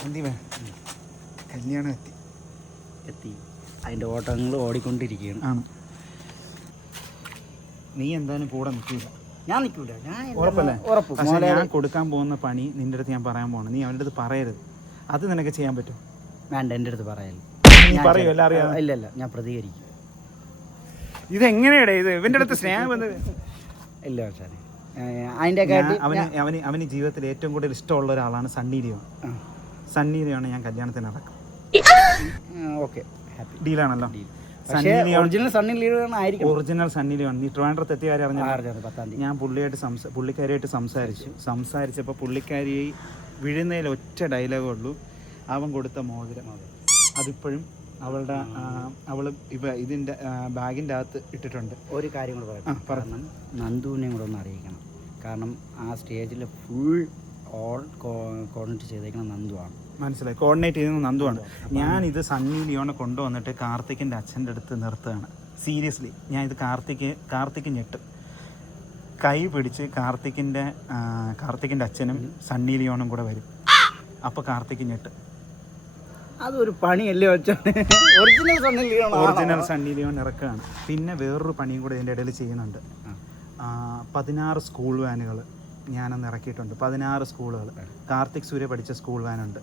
സന്ദീപേ കല്യാണം എത്തി. എത്തി. അതിന്റെ ഓട്ടങ്ങൾ ഓടിക്കൊണ്ടിരിക്കുകയാണ്. ആണ്. നീ എന്തായാലും കൂടെ നിൽക്കില്ല. ഞാൻ നിൽക്കൂല. ഞാൻ ഉറപ്പല്ലേ? ഉറപ്പ്. പക്ഷെ ഞാൻ കൊടുക്കാൻ പോകുന്ന പണി നിന്റെ അടുത്ത് ഞാൻ പറയാൻ പോകണം നീ അവന്റെ അടുത്ത് പറയരുത്. അത് നിനക്ക് ചെയ്യാൻ പറ്റും. വേണ്ട എന്റെ അടുത്ത് പറയാൻ നീ പറയൂ എല്ലാം അറിയാം. ഇല്ല ഇല്ല ഞാൻ പ്രതികരിക്കും. ഇതെങ്ങനെയാടേ ഇത്? ഇവന്റെ അടുത്ത് സ്നേഹം വന്നത് ഇല്ല പക്ഷേ അതിന്റെ അവന് അവന് അവന് ജീവിതത്തിൽ ഏറ്റവും കൂടുതൽ ഇഷ്ടമുള്ള ഒരാളാണ് സണ്ണി ലിയോൺ സണ്ണി ലിയോണ് ഞാൻ കല്യാണത്തിന് നടക്കും ഓക്കെ. ഡീലാണല്ലോ. ഒറിജിനൽ സണ്ണി ലീഡ് ആയിരിക്കും ഒറിജിനൽ സണ്ണി ലിയോൺ നീ ട്രിവാൻഡ്രത്ത് എത്തിയ കാര്യം അറിഞ്ഞ? ഞാൻ പുള്ളിയായിട്ട് സംസാ പുള്ളിക്കാരിയായിട്ട് സംസാരിച്ചു. സംസാരിച്ചപ്പോൾ പുള്ളിക്കാരി വിഴുന്നതിൽ ഒറ്റ ഡയലോഗേ ഉള്ളൂ. അവൻ കൊടുത്ത മോതിരം. അതിപ്പോഴും അവളുടെ അവൾ ഇപ്പം ഇതിന്റെ ബാഗിന്റെ അകത്ത് ഇട്ടിട്ടുണ്ട്. ഒരു കാര്യം കൂടെ പറയാം പറഞ്ഞു നന്ദുവിനെയും കൂടെ ഒന്ന് അറിയിക്കണം. കാരണം ആ സ്റ്റേജിൽ ഫുൾ ഓൾ കോർഡിനേറ്റ് ചെയ്തേക്കുന്നത് നന്ദുവാണ് മനസ്സിലായി. കോർഡിനേറ്റ് ചെയ്യുന്നത് നന്ദുവാണ് ഞാൻ ഇത് സണ്ണി ലിയോണെ കൊണ്ടുവന്നിട്ട് കാർത്തിക്കിന്റെ അച്ഛന്റെ അടുത്ത് നിർത്തുകയാണ്. സീരിയസ്ലി ഞാൻ ഇത് കാർത്തിക് കാർത്തിക് ഞെട്ടും. കൈ പിടിച്ച് കാർത്തിക്കിന്റെ കാർത്തിക്കിന്റെ അച്ഛനും സണ്ണി ലിയോണും കൂടെ വരും. അപ്പോൾ കാർത്തിക് ഞെട്ടും. അതൊരു പണിയല്ലേ വെച്ചാൽ original Sunny Leon original Sunny Leon ഇറക്കുകയാണ് പിന്നെ വേറൊരു പണിയും കൂടെ ഇതിന്റെ ഇടയിൽ ചെയ്യുന്നുണ്ട്. പതിനാറ് സ്കൂൾ വാനുകൾ ഞാനന്ന് ഇറക്കിയിട്ടുണ്ട്. പതിനാറ് സ്കൂളുകൾ കാർത്തിക് സൂര്യ പഠിച്ച സ്കൂൾ വാനുണ്ട്.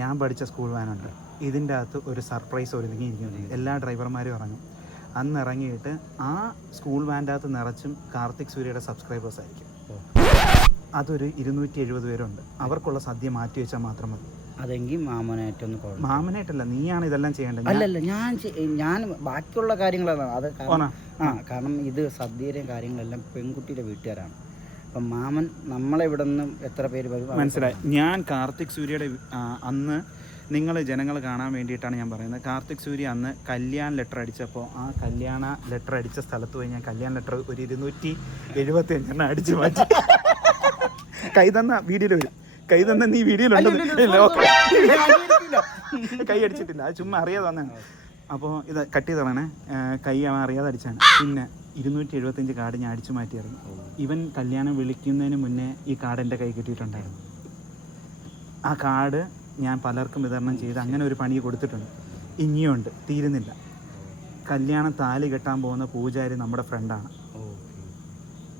ഞാൻ പഠിച്ച സ്കൂൾ വാനുണ്ട്. ഇതിന്റെ അകത്ത് ഒരു സർപ്രൈസ് ഒരുങ്ങിയിരിക്കുന്നു. എല്ലാ ഡ്രൈവർമാരും ഇറങ്ങും. അന്ന് ഇറങ്ങിയിട്ട് ആ സ്കൂൾ വാന്റെ അകത്ത് നിറച്ചും കാർത്തിക് സൂര്യയുടെ സബ്സ്ക്രൈബേഴ്സ് ആയിരിക്കും. അതൊരു ഇരുന്നൂറ്റി എഴുപത് പേരുണ്ട്. അവർക്കുള്ള സദ്യ മാറ്റി വെച്ചാൽ മാത്രം മതി. അതെങ്കിൽ മാമനായിട്ടൊന്ന് മാമനായിട്ടല്ല നീയാണ് ഇതെല്ലാം ചെയ്യേണ്ടത്. അല്ലല്ല ഞാൻ ഞാൻ ബാക്കിയുള്ള കാര്യങ്ങളാണ്. അത് ആ കാരണം ഇത് സദ്യയുടെയും കാര്യങ്ങളെല്ലാം പെൺകുട്ടിയുടെ വീട്ടുകാരാണ്. അപ്പം മാമൻ നമ്മളെ ഇവിടെ നിന്ന് എത്ര പേര് വരും മനസ്സിലായി. ഞാൻ കാർത്തിക് സൂര്യയുടെ അന്ന് നിങ്ങൾ ജനങ്ങൾ കാണാൻ വേണ്ടിയിട്ടാണ് ഞാൻ പറയുന്നത്. കാർത്തിക് സൂര്യ അന്ന് കല്യാൺ ലെറ്റർ അടിച്ചപ്പോൾ ആ കല്യാണ ലെറ്റർ അടിച്ച സ്ഥലത്ത് പോയി ഞാൻ കല്യാൺ ലെറ്റർ ഒരു ഇരുന്നൂറ്റി എഴുപത്തി അഞ്ചെണ്ണം അടിച്ചു മാറ്റി. കൈ തന്ന വീഡിയോയിൽ വരും. കൈ തന്ന നീ വീഡിയോയിലുണ്ട് കൈ അടിച്ചിട്ടില്ല. ചുമ്മാ അറിയാതെ അപ്പോൾ ഇത് കട്ട് ആ, കൈ അവൻ അറിയാതെ അടിച്ചാണ്. പിന്നെ ഇരുന്നൂറ്റി എഴുപത്തഞ്ച് കാർഡ് ഞാൻ അടിച്ചു മാറ്റിയായിരുന്നു. ഇവൻ കല്യാണം വിളിക്കുന്നതിന് മുന്നേ ഈ കാർഡ് എന്റെ കൈ കിട്ടിയിട്ടുണ്ടായിരുന്നു. ആ കാർഡ് ഞാൻ പലർക്കും വിതരണം ചെയ്ത് അങ്ങനെ ഒരു പണി കൊടുത്തിട്ടുണ്ട്. ഇനിയുണ്ട്. തീരുന്നില്ല. കല്യാണം താലി കെട്ടാൻ പോകുന്ന പൂജാരി നമ്മുടെ ഫ്രണ്ടാണ്.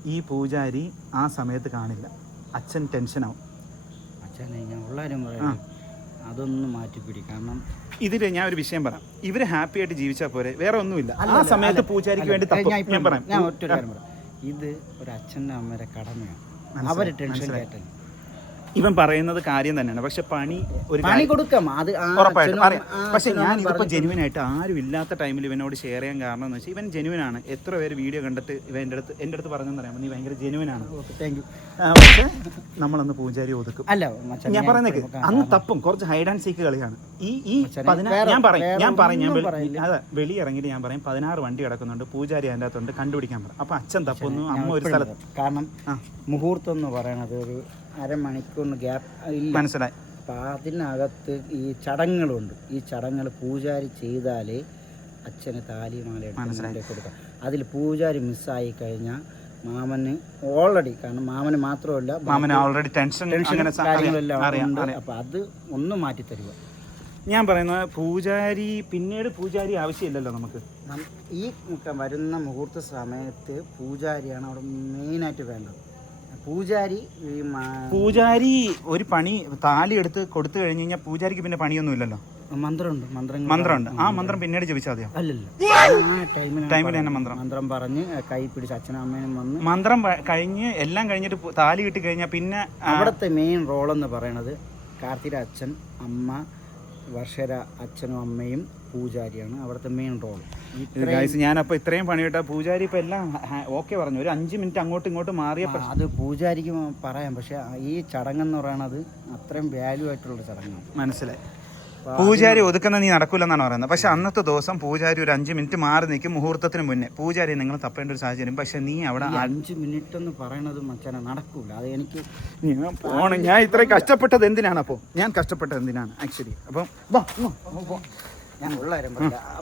ഈ പൂജാരി ആ സമയത്ത് കാണില്ല. അച്ഛൻ ടെൻഷനാവും. അച്ഛൻ പറയാം അതൊന്ന് മാറ്റിപ്പിടി കാരണം ഇതിൽ ഞാൻ ഒരു വിഷയം പറയാം. ഇവർ ഹാപ്പി ആയിട്ട് ജീവിച്ചാൽ പോരെ? വേറെ ഒന്നുമില്ല. ആ സമയത്ത് പൂജാരിക്ക് വേണ്ടി ഞാൻ പറയാം ഞാൻ ഒറ്റ കാര്യം പറയാം. ഇത് ഒരു അച്ഛന്റെ അമ്മയുടെ കടമയാണ്. അവർ ടെൻഷൻ മനസ്സിലായി. ഇവൻ പറയുന്നത് കാര്യം തന്നെയാണ്. പക്ഷെ പണി ഒരു പണി കൊടുക്കാം. അത് ഉറപ്പായിട്ടും അറിയാം പക്ഷെ ഞാൻ ഇതിപ്പോ ജെനുവിൻ ആയിട്ട് ആരും ഇല്ലാത്ത ടൈമിൽ ഇവനോട് ഷെയർ ചെയ്യാൻ കാരണം എന്ന് വെച്ചാൽ ഇവൻ ജെനുവിൻ ആണ്. എത്ര പേര് വീഡിയോ കണ്ടിട്ട് ഇവ എന്റെ അടുത്ത് എന്റെ അടുത്ത് പറഞ്ഞെന്ന് അറിയാമോ? നീ ഭയങ്കര ജെനുവിൻ ആണ്. താങ്ക് യു നമ്മളന്ന് പൂജാരി ഒതുക്കും. അല്ല ഞാൻ പറയുന്നേക്ക് ഇപ്പം അന്ന് തപ്പും. കുറച്ച് ഹൈഡ് ആൻഡ് സീക്ക് കളിയാണ്. ഈ ഈ പതിനാറ് ഞാൻ പറയും. ഞാൻ പറയും ഞാൻ. അതെ വെളി ഇറങ്ങിയിട്ട് ഞാൻ പറയും പതിനാറ് വണ്ടി കിടക്കുന്നുണ്ട് പൂജാരി അതിന്റെ അകത്തുണ്ട് കണ്ടുപിടിക്കാൻ പറയും അപ്പൊ അച്ഛൻ തപ്പുന്നു അമ്മ ഒരു സ്ഥലത്ത് കാരണം. മുഹൂർത്തം എന്ന് പറയണത് ഒരു അരമണിക്കൂറിന് ഗ്യാപ്പ് ഇല്ല. മനസ്സിലായി. അപ്പം അതിനകത്ത് ഈ ചടങ്ങുകളുണ്ട്. ഈ ചടങ്ങുകൾ പൂജാരി ചെയ്താലേ അച്ഛന് താലിമാല കൊടുക്കാം. അതിൽ പൂജാരി മിസ്സായി കഴിഞ്ഞാൽ മാമന് ഓൾറെഡി കാരണം മാമന് മാത്രമല്ല മാമന് ഓൾറെഡി ടെൻഷൻ കാര്യങ്ങളെല്ലാം അപ്പം അത് ഒന്ന് മാറ്റി തരിക ഞാൻ പറയുന്നത് പൂജാരി പിന്നീട് പൂജാരി ആവശ്യമില്ലല്ലോ നമുക്ക്. ഈ വരുന്ന മുഹൂർത്ത സമയത്ത് പൂജാരിയാണ് അവിടെ മെയിനായിട്ട് വേണ്ടത്. പൂജാരി പൂജാരി ഒരു പണി താലി എടുത്ത് കൊടുത്തു കഴിഞ്ഞു കഴിഞ്ഞാൽ പൂജാരിക്ക് പിന്നെ പണിയൊന്നും ഇല്ലല്ലോ മന്ത്രമുണ്ട്. മന്ത്രങ്ങൾ മന്ത്രമുണ്ട്. ആ മന്ത്രം പിന്നീട് ജപിച്ചാൽ മതിയോ? അല്ലല്ല. ടൈമിൽ തന്നെ മന്ത്രം. മന്ത്രം പറഞ്ഞ് കൈ പിടിച്ച് അച്ഛനും അമ്മേനും വന്ന് മന്ത്രം കഴിഞ്ഞ് എല്ലാം കഴിഞ്ഞിട്ട് താലി കിട്ടി കഴിഞ്ഞാൽ പിന്നെ അവിടുത്തെ മെയിൻ റോൾ എന്ന് പറയണത് കാർത്തിക അച്ഛൻ അമ്മ വർഷര അച്ഛനും അമ്മയും പൂജാരിയാണ്. അവിടുത്തെ മെയിൻ റോൾ ഗൈസ് ഞാനപ്പോ ഇത്രയും പണിയിട്ട പൂജാരി ഇപ്പൊ എല്ലാം ഓക്കെ പറഞ്ഞു. ഒരു അഞ്ച് മിനിറ്റ് അങ്ങോട്ടും ഇങ്ങോട്ടും മാറിയപ്പോ അത് പൂജാരിക്ക് പറയാം. പക്ഷെ ഈ ചടങ്ങെന്ന് പറയണത് അത്രയും വാല്യൂ ആയിട്ടുള്ള ചടങ്ങാണ്. മനസ്സിലായി. പൂജാരി ഒതുക്കുന്ന നീ നടക്കില്ലെന്നാണ് പറയുന്നത്. പക്ഷെ അന്നത്തെ ദിവസം പൂജാരി ഒരു അഞ്ച് മിനിറ്റ് മാറി നിൽക്കും മുഹൂർത്തത്തിന് മുന്നേ. പൂജാരി നിങ്ങൾ തപ്പേണ്ട ഒരു സാഹചര്യം. പക്ഷെ നീ അവിടെ അഞ്ച് മിനിറ്റ് എന്ന് പറയണത് മച്ചാനെ നടക്കൂല. അത് എനിക്ക് ഞാൻ പോണം. ഞാൻ ഇത്രയും കഷ്ടപ്പെട്ടത് എന്തിനാണ് അപ്പോൾ ഞാൻ കഷ്ടപ്പെട്ടത് എന്തിനാണ്? ആക്ച്വലി അപ്പം. ഞാൻ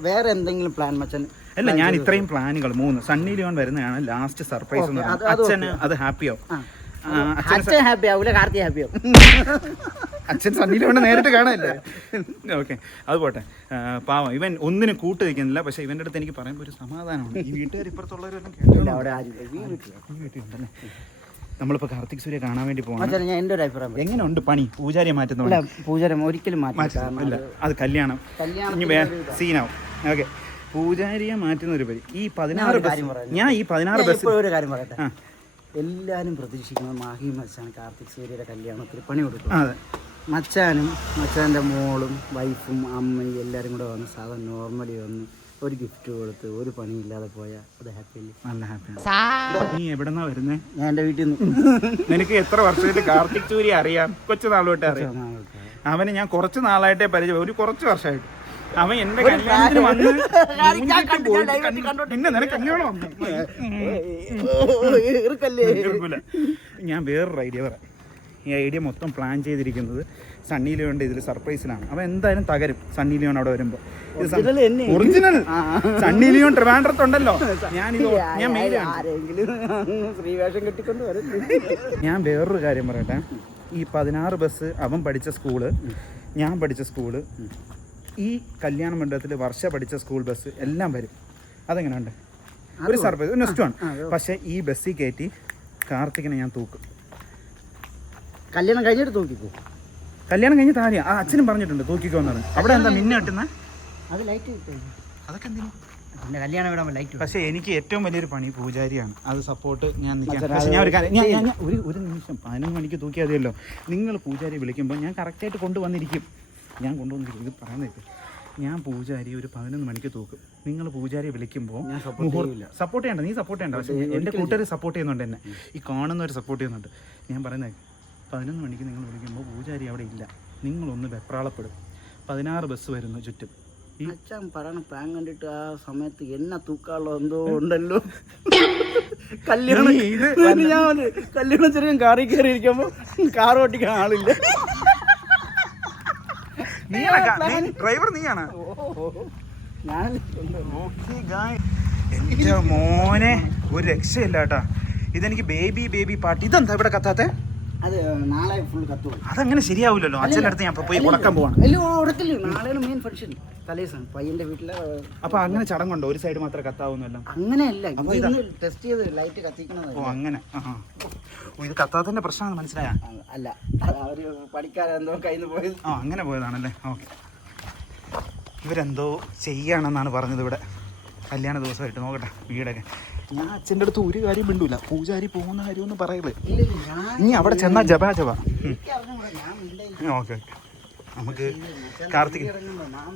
വേറെ എന്തെങ്കിലും പ്ലാൻ മച്ചൻ? അല്ല ഞാൻ ഇത്രയും പ്ലാനുകൾ മൂന്ന് സണ്ണി ലിയോൺ വരുന്നതാണ് ലാസ്റ്റ് സർപ്രൈസ് എന്ന് പറയുന്നത് അച്ഛന് അത് ഹാപ്പിയോ. ആ, അച്ഛൻ സണ്ണി ആവൂല കാർത്തി ഹാപ്പി ആവും. അച്ഛൻ സണ്ണിയിലോണ്ട് നേരിട്ട് കാണാനല്ലേ ഓക്കെ അത് പോട്ടെ. പാവം ഇവൻ ഒന്നിനും കൂട്ട് വയ്ക്കുന്നില്ല പക്ഷെ ഇവന്റെ അടുത്ത് എനിക്ക് പറയുമ്പോൾ ഒരു സമാധാനമാണ് ഈ വീട്ടുകാർ ഇപ്പുറത്തുള്ളവരെല്ലാം കേട്ടില്ല കേട്ടോ അവിടെ ആരും. വീട്ടിലുണ്ടല്ലേ നമ്മളിപ്പോൾ കാർത്തിക് സൂര്യ കാണാൻ വേണ്ടി പോകണം ഞാൻ എന്റെ ഒരു അഭിപ്രായം. എങ്ങനെയുണ്ട് പണി? പൂജാരി മാറ്റുന്ന? പൂജാരം ഒരിക്കലും മാറ്റി ഇല്ല അത് കല്യാണം. കല്യാണം ഇനി. സീനാവും ഓക്കെ. പൂജാരിയെ മാറ്റുന്ന ഒരു പരി ഈ പതിനാറ്. ഞാൻ ഈ പതിനാറ് ബസ് ഒരു കാര്യം പറയട്ടെ. എല്ലാവരും പ്രതീക്ഷിക്കുന്നത് മാഹി മച്ചാൻ കാർത്തിക് സൂര്യയുടെ കല്യാണത്തിൽ പണി കൊടുക്കും. അതെ. മച്ചാനും മച്ചാന്റെ മോളും വൈഫും അമ്മയും എല്ലാവരും കൂടെ വന്ന് സാധാരണ നോർമലി വന്ന് ഒരു ഗിഫ്റ്റ് കൊടുത്ത് ഒരു പണിയില്ലാതെ പോയാൽ അത് ഹാപ്പി അല്ലേ നല്ല ഹാപ്പിയാണ് നീ എവിടെന്നാ വരുന്നേ ഞാൻ എന്റെ വീട്ടിൽ നിന്ന് നിനക്ക് എത്ര വർഷമായിട്ട് കാർത്തിക് ചൂരി അറിയാം കൊച്ചു നാളോട്ട് അറിയാം അവന് ഞാൻ കുറച്ച് നാളായിട്ടേ പരിചയം ഒരു കുറച്ച് വർഷമായിട്ട് അവൻ എന്റെ കല്യാണത്തിന് വന്ന്. പിന്നെ നിനക്ക് കല്യാണം. ഞാൻ വേറൊരു ഐഡിയ പറയാം ഈ ഐഡിയ മൊത്തം പ്ലാൻ ചെയ്തിരിക്കുന്നത് സണ്ണി ലിയോന്റെ ഇതിൽ സർപ്രൈസിലാണ് അപ്പൊ എന്തായാലും തകരും സണ്ണി ലിയോൺ അവിടെ വരുമ്പോ. Original original. സണ്ണി ലിയോൺ ട്രിവാൻഡ്രത്തുണ്ടല്ലോ ഞാൻ ശ്രീവേഷം കെട്ടിക്കൊണ്ട് ഞാൻ വേറൊരു കാര്യം പറയട്ടെ. ഈ പതിനാറ് ബസ് അവൻ പഠിച്ച സ്കൂൾ ഞാൻ പഠിച്ച സ്കൂൾ ഈ കല്യാണ മണ്ഡലത്തിൽ വർഷ പഠിച്ച സ്കൂൾ ബസ് എല്ലാം വരും. അതെങ്ങനെയുണ്ട്? ഒരു സർപ്രൈസ് നെക്സ്റ്റ് ആണ് പക്ഷേ ഈ ബസ്സിൽ കയറ്റി കാർത്തികിനെ ഞാൻ തൂക്കും. കല്യാണം കഴിഞ്ഞിട്ട് തൂക്കിക്കോ. കല്യാണം കഴിഞ്ഞ് താഴെ ആ അച്ഛനും പറഞ്ഞിട്ടുണ്ട് തൂക്കിക്കോ എന്നാണ് അവിടെ എന്താ മിന്നെ കിട്ടുന്ന? അത് ലൈറ്റ് കിട്ടും അതൊക്കെ എന്തിനാ? പിന്നെ കല്യാണം വിടാൻ ലൈറ്റ് പക്ഷേ എനിക്ക് ഏറ്റവും വലിയൊരു പണി പൂജാരിയാണ്. അത് സപ്പോർട്ട് ഞാൻ നിൽക്കാം പക്ഷേ ഞാൻ ഒരു കാര്യം ഞാൻ- ഒരു ഒരു നിമിഷം. പതിനൊന്ന് മണിക്ക് തൂക്കിയാൽ മതിയല്ലോ. നിങ്ങൾ പൂജാരി വിളിക്കുമ്പോൾ ഞാൻ കറക്റ്റായിട്ട് കൊണ്ടുവന്നിരിക്കും. ഞാൻ കൊണ്ടുവന്നിരിക്കും. ഇത് പറയുന്നത് ഞാൻ പൂജാരി ഒരു പതിനൊന്ന് മണിക്ക് തൂക്കും. നിങ്ങൾ പൂജാരി വിളിക്കുമ്പോൾ. സപ്പോർട്ട് ചെയ്യണ്ട. നീ സപ്പോർട്ട് ചെയ്യണ്ട. പക്ഷേ എന്റെ കൂട്ടുകാർ സപ്പോർട്ട് ചെയ്യുന്നുണ്ട് എന്നെ. ഈ കാണുന്നവർ സപ്പോർട്ട് ചെയ്യുന്നുണ്ട്. ഞാൻ പറയുന്നത് പതിനൊന്ന് മണിക്ക് നിങ്ങൾ വിളിക്കുമ്പോൾ പൂജാരി അവിടെ ഇല്ല. നിങ്ങളൊന്ന് വെപ്രാളപ്പെടും. പതിനാറ് ബസ് വരുന്നു ചുറ്റും. ഈ അച്ഛൻ പറയണ പ്ലാൻ കണ്ടിട്ട് ആ സമയത്ത് എന്നെ തൂക്കാനുള്ള എന്തോ ഉണ്ടല്ലോ. കല്യാണം ഇത് ഞാൻ കല്യാണം ചെറിയ കാറിൽ കയറി ഇരിക്കുമ്പോ കാർ ഓട്ടിക്കാൻ ആളില്ല. ഡ്രൈവർ നീയാണ്. എന്റെ മോനെ ഒരു രക്ഷയില്ല കേട്ടാ. ഇതെനിക്ക് ബേബി ബേബി പാട്ട് ഇതെന്താ ഇവിടെ കത്താത്തെ? അത് നാളെ ഫുൾ അതങ്ങനെ ശരിയാവില്ലല്ലോ അച്ഛന്റെ അടുത്ത് ഞാൻ പോയി ഉടക്കാൻ പോവാണ്. അല്ല ഉടക്കില്ല നാളെയാണ് മെയിൻ ഫംഗ്ഷൻ തലേസാണ് പയ്യന്റെ വീട്ടിലെ അപ്പൊ അങ്ങനെ ചടങ്ങുണ്ടോ ഒരു സൈഡ് മാത്രമേ കത്താവുന്നല്ലോ. അങ്ങനെയല്ല. ടെസ്റ്റ് ചെയ്ത് ലൈറ്റ് ഓ അങ്ങനെ. ഓ ഇത് കത്താത്തതിന്റെ പ്രശ്നമാണ് മനസ്സിലായ? അല്ല. അവർ കയ്യിൽ പോയത്. ആ അങ്ങനെ പോയതാണല്ലേ. ഓക്കെ. ഇവരെന്തോ ചെയ്യാണെന്നാണ് പറഞ്ഞത് ഇവിടെ. കല്യാണ ദിവസമായിട്ട് നോക്കട്ടെ വീടൊക്കെ. ഞാൻ അച്ഛന്റെ അടുത്ത് ഒരു കാര്യം മിണ്ടൂല. പൂജാരി പോകുന്ന കാര്യമൊന്നും പറയൽ ഇല്ല ഇല്ല, ഞാൻ ഇനി അവിടെ ചെന്നാ ജപാ ജപ. ഓക്കെ നമുക്ക് കാർത്തിക് നാം.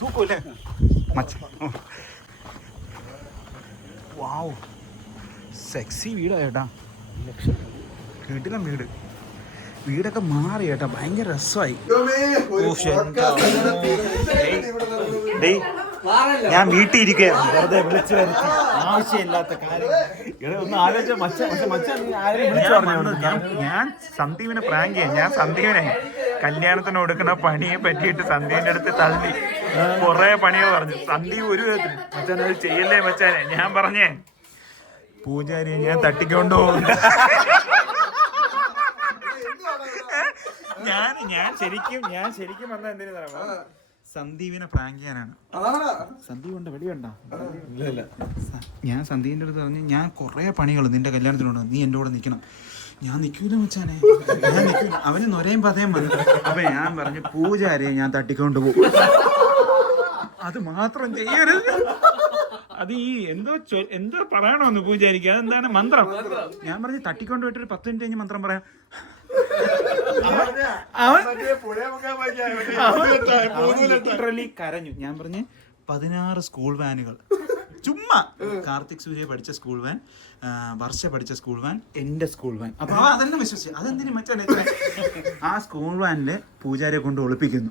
തൂക്കൂല്ലേ? മച്ച വാവ്. സെക്സി വീടാ ചേട്ടാ വീട്ടിലെ വീട്. വീടൊക്കെ മാറി ചേട്ടാ ഭയങ്കര രസമായി. ഡേ ഞാൻ വീട്ടിൽ ഇരിക്കുകയായിരുന്നു വെറുതെ വിളിച്ചു വരുത്തി. ആവശ്യമില്ലാത്ത കാര്യം ഒന്ന് ആലോചിച്ച മച്ച പക്ഷെ മച്ച നീ ആരെയും വിളിച്ചു പറഞ്ഞു ഞാൻ സന്ദീപിനെ പ്രാങ്ക് ചെയ്യാം. ഞാൻ സന്ദീപിനെ കല്യാണത്തിന് കൊടുക്കുന്ന പണിയെ പറ്റിയിട്ട് സന്ദീപിന്റെ അടുത്ത് തള്ളി. കുറെ പണിയെ പറഞ്ഞു. സന്ദീപ് ഒരു വിധത്തിൽ മച്ചാൻ അത് ചെയ്യല്ലേ മച്ചാനെ? ഞാൻ പറഞ്ഞേ പൂജാരിയെ ഞാൻ തട്ടിക്കൊണ്ടു ഞാൻ ഞാൻ ശരിക്കും ഞാൻ ശരിക്കും വന്ന എന്തിനാ സന്ദീപിനെ പ്രാങ്ക് ചെയ്യാനാണ്. സന്ദീപ് ഉണ്ട്? വെളിയുണ്ടോ സ- ഞാൻ സന്ദീപിന്റെ അടുത്ത് പറഞ്ഞു ഞാൻ കുറേ പണികൾ നിന്റെ കല്യാണത്തിനുണ്ട് നീ എന്റെ കൂടെ നിൽക്കണം ഞാൻ നിൽക്കൂല വെച്ചാനെ ഞാൻ നിൽക്കൂല അവന് നൊരയും പതയും വന്നു. അപ്പൊ ഞാൻ പറഞ്ഞു പൂജാരിയെ ഞാൻ തട്ടിക്കൊണ്ട് പോകും. അത് മാത്രം ചെയ്യരുത്. അത് ഈ എന്തോ എന്തോ പറയണോന്ന് പൂജാരിക്ക്? അതെന്താണ് മന്ത്രം. ഞാൻ പറഞ്ഞു തട്ടിക്കൊണ്ട് പോയിട്ട് ഒരു പത്ത് മിനിറ്റ് കഴിഞ്ഞ് മന്ത്രം പറയാം. ലിറ്ററലി കരഞ്ഞു. ഞാൻ പറഞ്ഞ് പതിനാറ് സ്കൂൾ വാനുകൾ ചുമ്മാ. കാർത്തിക് സൂര്യ പഠിച്ച സ്കൂൾ വാൻ വർഷ പഠിച്ച സ്കൂൾ വാൻ എന്റെ സ്കൂൾ വാൻ അപ്പൊ അതെല്ലാം വിശ്വസിച്ചു. അതെന്തിനു മച്ചാണ് ആ സ്കൂൾ വാനിൽ പൂജാരിയെ കൊണ്ട് ഒളിപ്പിക്കുന്നു.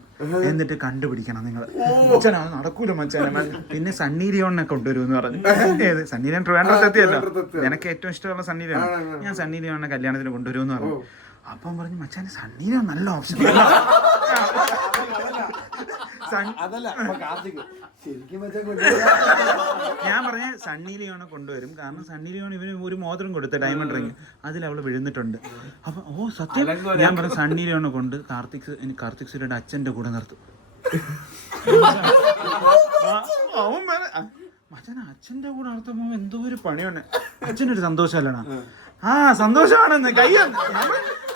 എന്നിട്ട് കണ്ടുപിടിക്കണം നിങ്ങൾ മച്ചാൻ നടക്കൂല മച്ചാനെ. പിന്നെ സണ്ണീരിയോണിനെ കൊണ്ടുവരുമെന്ന് പറഞ്ഞു. ഏത്? സണ്ണീരിയോൺ ട്രിവാൻഡ്രത്തെത്തിയല്ലോ എനിക്ക് ഏറ്റവും ഇഷ്ടമുള്ള സണ്ണീരിയാണ് ഞാൻ സണ്ണീരിയോണിനെ കല്യാണത്തിന് കൊണ്ടുവരുമെന്ന് പറഞ്ഞു. അപ്പം പറഞ്ഞു മച്ചാനെ സണ്ണീന നല്ല ഓപ്ഷൻ. അതല്ല ശരിക്കും ഞാൻ പറഞ്ഞ സണ്ണി ലിയോണെ കൊണ്ടുവരും. കാരണം സണ്ണി ലിയോൺ ഇവന് ഒരു മോതിരം കൊടുത്ത ഡയമണ്ട് റിങ് അതിൽ അവൾ വിഴുന്നിട്ടുണ്ട്. അപ്പൊ ഓ സത്യം? ഞാൻ പറഞ്ഞ സണ്ണി ലിയോണെ കൊണ്ട് കാർത്തിക് കാർത്തിക് സുരയുടെ അച്ഛന്റെ കൂടെ നിർത്തും. അവൻ മച്ചാനെ അച്ഛന്റെ കൂടെ നടത്തുമ്പോ എന്തോ ഒരു പണിയാണ്. അച്ഛനൊരു സന്തോഷമല്ലടാ. ആ സന്തോഷമാണെന്ന്. കൈ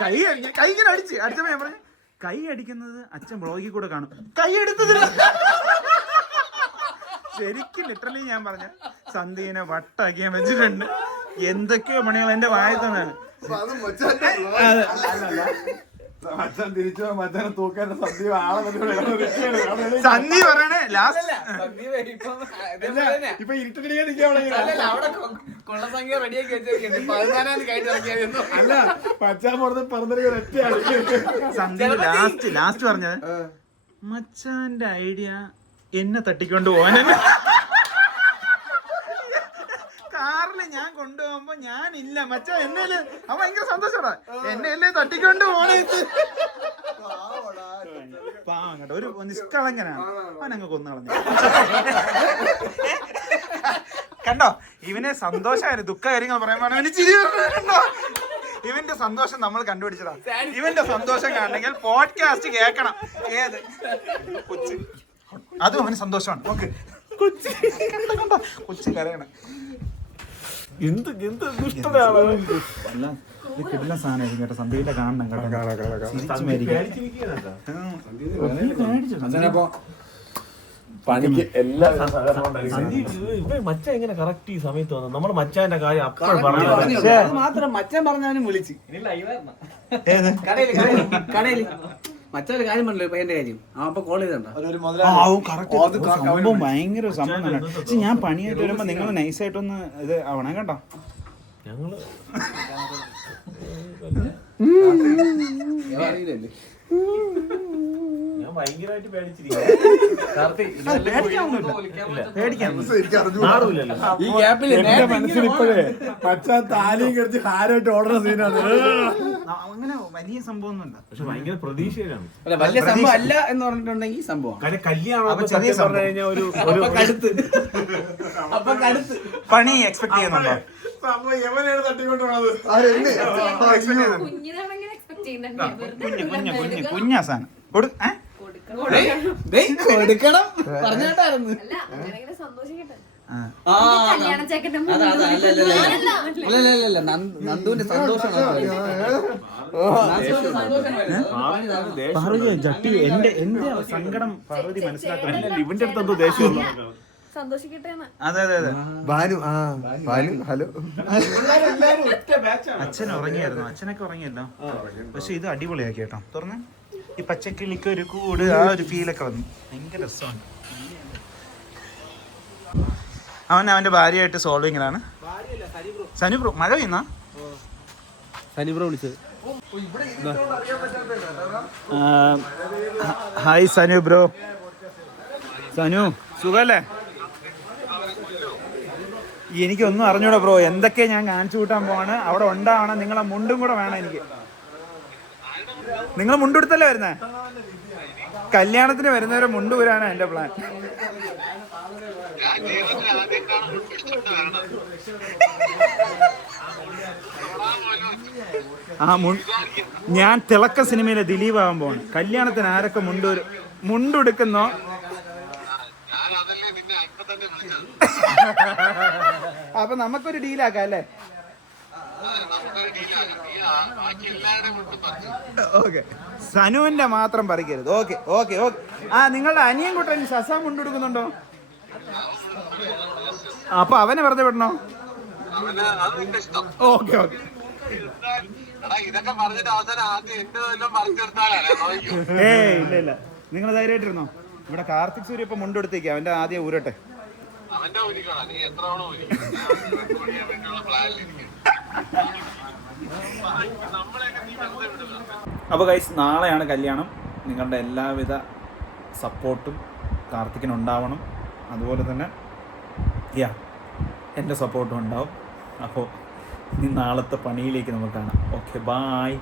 കൈ കൈ ഇങ്ങനെ അടിച്ച്. അടിച്ചപ്പോ ഞാൻ പറഞ്ഞു കൈ അടിക്കുന്നത് അച്ഛൻ ബ്ലോഗിൽ കൂടെ കാണും. കൈ എടുത്തത്. ശരിക്കും ലിറ്ററലി ഞാൻ പറഞ്ഞ സന്ധ്യനെ വട്ടാക്കിയാൻ വെച്ചിട്ടുണ്ട്. എന്തൊക്കെയോ പണികൾ എന്റെ വായത്താണ് മച്ചാൻ തിരിച്ചു? മച്ചാനെ തൂക്കാൻ സദ്യ ആളെ സന്ധി പറയണേ ലാസ്റ്റ് ഇപ്പൊ ഇരുട്ടിടിക്കാൻ നിൽക്കാൻ കൊള്ളസംഖ്യ റെഡിയാക്കി വെച്ചേക്കുണ്ട് പതിനാലാം തീയതി കഴിഞ്ഞിറങ്ങിയായിരുന്നു അല്ല മച്ചാൻ പുറത്ത് പറഞ്ഞിരിക്കുന്ന ഒറ്റയാണ് ലാസ്റ്റ് ലാസ്റ്റ് പറഞ്ഞത് മച്ചാന്റെ ഐഡിയ എന്നെ തട്ടിക്കൊണ്ട് പോകാൻ ഞാനില്ല മച്ച എന്നെ അവൻ ഭയങ്കര സന്തോഷമാണ് എന്നെ തട്ടിക്കൊണ്ട് പോണേ? പാവം ഒരു നിഷ്കളങ്കനാണ്. കൊന്നു കളഞ്ഞു കണ്ടോ? ഇവനെ സന്തോഷമായിരുന്നു ദുഃഖ കാര്യങ്ങൾ പറയുമ്പോൾ ചിരി കണ്ടോ? ഇവന്റെ സന്തോഷം നമ്മൾ കണ്ടുപിടിച്ചതാ. ഇവന്റെ സന്തോഷം കാണണമെങ്കിൽ പോഡ്കാസ്റ്റ് കേൾക്കണം. ഏത്? കൊച്ചു. അതും അവന് സന്തോഷമാണ്. നോക്ക്. കൊച്ചി. കൊച്ചു കരയണം. എന്ത് എന്ത് ദുഷ്ടതയാണ് കിടിലൻ സാധനമായിരിക്കും കേട്ടോ സന്ധ്യയിലെ കാണണം കേട്ടോ. പണിക്ക് എല്ലാ മച്ച എങ്ങനെ കറക്റ്റ് ഈ സമയത്ത് വന്നു. നമ്മുടെ മച്ചാന്റെ കാര്യം അപ്പോൾ പറഞ്ഞു മാത്രം മച്ചാൻ പറഞ്ഞാലും വിളിച്ച്. ഏത്? കടയിൽ കടയിൽ. മറ്റൊരു കാര്യം പറഞ്ഞല്ലോ പയ്യന്റെ കാര്യം? ആ അപ്പൊ കോൾ ചെയ്തോ. അവൻ ഭയങ്കര ഒരു സംഭവം പക്ഷെ ഞാൻ പണിയായിട്ട് വരുമ്പോ നിങ്ങൾ നൈസായിട്ടൊന്ന് ഇത് ആവണം കേട്ടോ ഞങ്ങൾ ഈ ഗ്യാപ്പിൽ എന്റെ മനസ്സിൽ ഇപ്പോഴേ പച്ച താലിയും കടിച്ച് ഹാരമായിട്ട് ഓടണ സീനാണ് അങ്ങനെ വലിയ സംഭവമൊന്നുമില്ല. പക്ഷെ ഭയങ്കര പ്രതീക്ഷയിലാണ്. അല്ല വലിയ സംഭവം അല്ല എന്ന് പറഞ്ഞിട്ടുണ്ടെങ്കിൽ സംഭവം കാര്യം കല്യാണം അപ്പൊ ചെറിയ പറഞ്ഞു കഴിഞ്ഞാൽ ഒരു ഒരു കടുത്ത്. അപ്പൊ കടുത്ത്. പണി എക്സ്പെക്ട് ചെയ്യുന്നുണ്ടോ? സംഭവം എവനെയാണ് തട്ടിക്കൊണ്ട് പോണത് Expect ചെയ്യുന്നുണ്ടോ? കുഞ്ഞിനാണെങ്കിൽ എക്സ്പെക്ട് ചെയ്യുന്നുണ്ട്. കുഞ്ഞ് കുഞ്ഞ് കുഞ്ഞ് കുഞ്ഞാ സാധനം. കൊടു ഏ? കൊടുക്കണം. പറഞ്ഞിട്ടായിരുന്നു. അല്ല അങ്ങനെ ഇങ്ങനെ സന്തോഷിക്കട്ടെ. ആ. ആ കല്യാണ ചേക്കന്റെ അതാ, അതാ, അല്ല, അല്ല, അല്ല. അല്ല, അല്ല, അല്ല, അല്ല, നന്ദ- നന്ദുവിന്റെ സന്തോഷമാണ് പാർവതി ജട്ടി എന്റെ എന്റെ സങ്കടം പാർവതി ഇവന്റെ അടുത്ത് എന്തോ ദേഷ്യം ഹലോ. അച്ഛൻ ഉറങ്ങിയായിരുന്നു. അച്ഛനൊക്കെ ഉറങ്ങിയല്ലോ. പക്ഷെ ഇത് അടിപൊളിയാക്കി കേട്ടോ. തുറന്ന്. ഈ പച്ചക്കിളിക്ക് ഒരു കൂട് ആ ഒരു ഫീലൊക്കെ വന്നു. ഭയങ്കര രസമാണ്. അവൻ അവന്റെ ഭാര്യയായിട്ട് സോൾവിങ്ങിലാണ്. സനു ബ്രോ. മഴ പെയ്യുന്ന? സനിബ്രോ വിളിച്ചത്. Hi Sanu bro. സനു സുഖല്ലേ? എനിക്കൊന്നും അറിഞ്ഞൂടാ ബ്രോ. എന്തൊക്കെ ഞാൻ കാണിച്ചു കൂട്ടാൻ പോവാണ്? അവിടെ ഉണ്ടാവണം. നിങ്ങളെ മുണ്ടും കൂടെ വേണം എനിക്ക്. നിങ്ങൾ മുണ്ടെടുത്തല്ലേ വരുന്നേ? കല്യാണത്തിന് വരുന്നവരെ മുണ്ട് വരാനാണ് എന്റെ പ്ലാൻ ആ മുൻ ഞാൻ തിളക്ക സിനിമയിലെ ദിലീപ് ആവാൻ പോവാണ്. കല്യാണത്തിന് ആരൊക്കെ മുണ്ട് മുണ്ടെടുക്കുന്നോ അപ്പൊ നമുക്കൊരു ഡീലാക്കാം അല്ലേ? ഓക്കെ. സനുവിന്റെ മാത്രം പറിക്കരുത്. Okay okay okay. ആ നിങ്ങളുടെ അനിയൻ കുട്ടൻ ശസാ മുണ്ടെടുക്കുന്നുണ്ടോ അപ്പൊ അവനെ വെറുതെ വിടണോ? Okay okay. നോക്കൂ ഇല്ല ഇല്ല. നിങ്ങൾ ധൈര്യമായിട്ടിരുന്നോ? ഇവിടെ കാർത്തിക് സൂര്യ ഇപ്പൊ മുണ്ടെടുത്തേക്ക് അവന്റെ ആദ്യം ഊരട്ടെ. അവന്റെ കൈസ് അപ്പോൾ ഗൈസ് നാളെയാണ് കല്യാണം. നിങ്ങളുടെ എല്ലാവിധ സപ്പോർട്ടും കാർത്തിക്കിന് ഉണ്ടാവണം അതുപോലെ തന്നെ യാ എന്റെ സപ്പോർട്ടും ഉണ്ടാവും. അപ്പോൾ നാളത്തെ പണിയിലേക്ക് നമുക്ക് കാണാം. Okay bye